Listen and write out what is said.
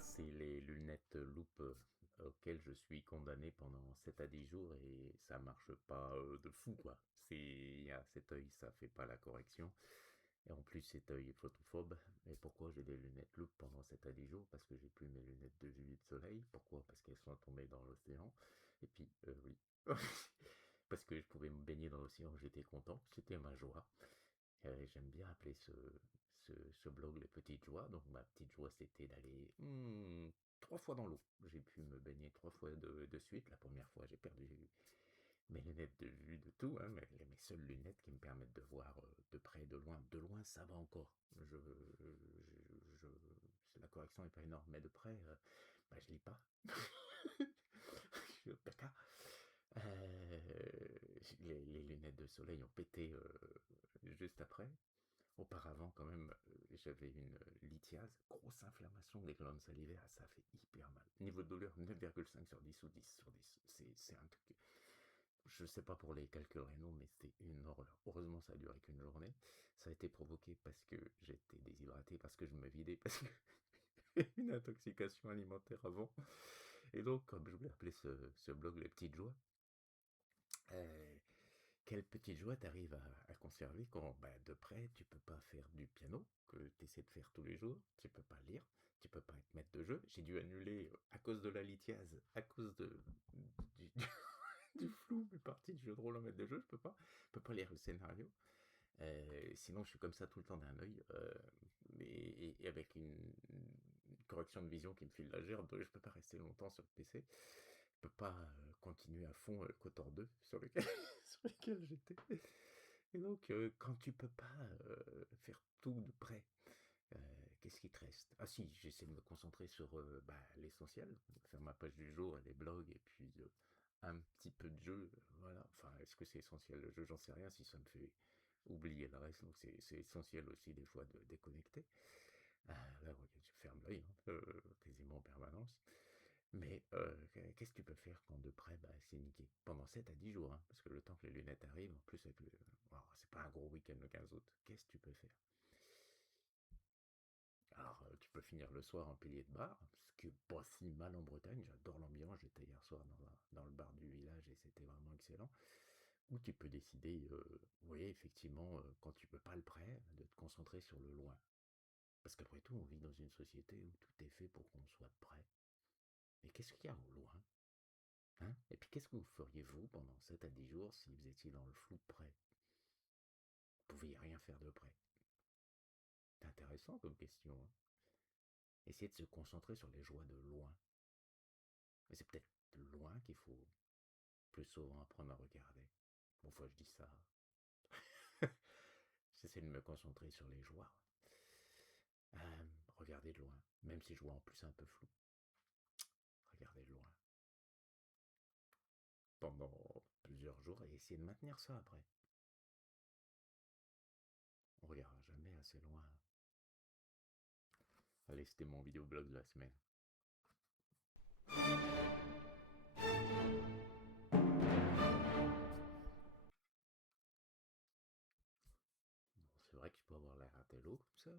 Ça, c'est les lunettes loupe auxquelles je suis condamné pendant 7 à 10 jours et ça marche pas de fou, quoi. Il y a cet œil, ça fait pas la correction. Et en plus, cet œil est photophobe. Et pourquoi j'ai des lunettes loupe pendant 7 à 10 jours? Parce que j'ai plus mes lunettes de vue de soleil. Pourquoi? Parce qu'elles sont tombées dans l'océan. Et puis, oui. Parce que je pouvais me baigner dans l'océan, j'étais content. C'était ma joie. J'aime bien appeler ce blog les petites joies. Donc ma petite joie, c'était d'aller 3 fois dans l'eau. J'ai pu me baigner 3 fois de suite. La première fois, j'ai perdu mes lunettes de vue, de tout, hein, mes seules lunettes qui me permettent de voir de près, de loin. De loin, ça va encore. La correction n'est pas énorme, mais de près, bah, je lis pas. Je suis caca. Les lunettes de soleil ont pété juste après. Auparavant, quand même, j'avais une lithiase, grosse inflammation des glandes salivaires, ça fait hyper mal. Niveau de douleur, 9,5 sur 10 ou 10 sur 10. C'est un truc. Je sais pas pour les calculs rénaux, mais c'était une horreur. Heureusement, ça a duré qu'une journée. Ça a été provoqué parce que j'étais déshydraté, parce que je me vidais, parce que une intoxication alimentaire avant. Et donc, comme je voulais appeler ce blog Les Petites Joies, euh, quelle petite joie t'arrives à conserver quand, bah, de près, tu peux pas faire du piano, que tu essaies de faire tous les jours, tu peux pas lire, tu peux pas être maître de jeu. J'ai dû annuler à cause de la lithiase, à cause du, du flou, mes parties de jeu de rôle en maître de jeu, je peux pas lire le scénario. Sinon, je suis comme ça tout le temps d'un œil, et avec une correction de vision qui me file la gerbe, je peux pas rester longtemps sur le PC. Je peux pas continuer à fond KOTOR 2 sur lequel, sur lequel j'étais. Et donc, quand tu peux pas faire tout de près, qu'est-ce qui te reste? Ah si, j'essaie de me concentrer sur bah, l'essentiel, faire ma page du jour et les blogs, et puis un petit peu de jeu, voilà. Enfin, est-ce que c'est essentiel le jeu? J'en sais rien si ça me fait oublier le reste, donc c'est essentiel aussi des fois de déconnecter. Là, regarde, je ferme l'œil, hein, quasiment en permanence. Mais qu'est-ce que tu peux faire quand de près, bah, c'est niqué? Pendant 7 à 10 jours, hein, parce que le temps que les lunettes arrivent, en plus, avec c'est pas un gros week-end le 15 août. Qu'est-ce que tu peux faire? Alors, tu peux finir le soir en pilier de bar, ce qui est pas si mal en Bretagne. J'adore l'ambiance. J'étais hier soir dans le bar du village et c'était vraiment excellent. Ou tu peux décider, oui, effectivement, quand tu peux pas le près, de te concentrer sur le loin. Parce qu'après tout, on vit dans une société où tout est fait pour qu'on soit prêt. Mais qu'est-ce qu'il y a au loin, hein? Et puis qu'est-ce que vous feriez vous pendant 7 à 10 jours si vous étiez dans le flou de près? Vous pouviez rien faire de près. C'est intéressant comme question, hein. Essayez de se concentrer sur les joies de loin. Mais c'est peut-être de loin qu'il faut plus souvent apprendre à regarder. Bon, fois je dis ça. J'essaie de me concentrer sur les joies. Regarder de loin. Même si je vois en plus un peu flou. Regarder de loin. Pendant plusieurs jours et essayer de maintenir ça après. On regardera jamais assez loin. Allez, c'était mon vidéoblog de la semaine. Bon, c'est vrai que je peux avoir l'air intello comme ça.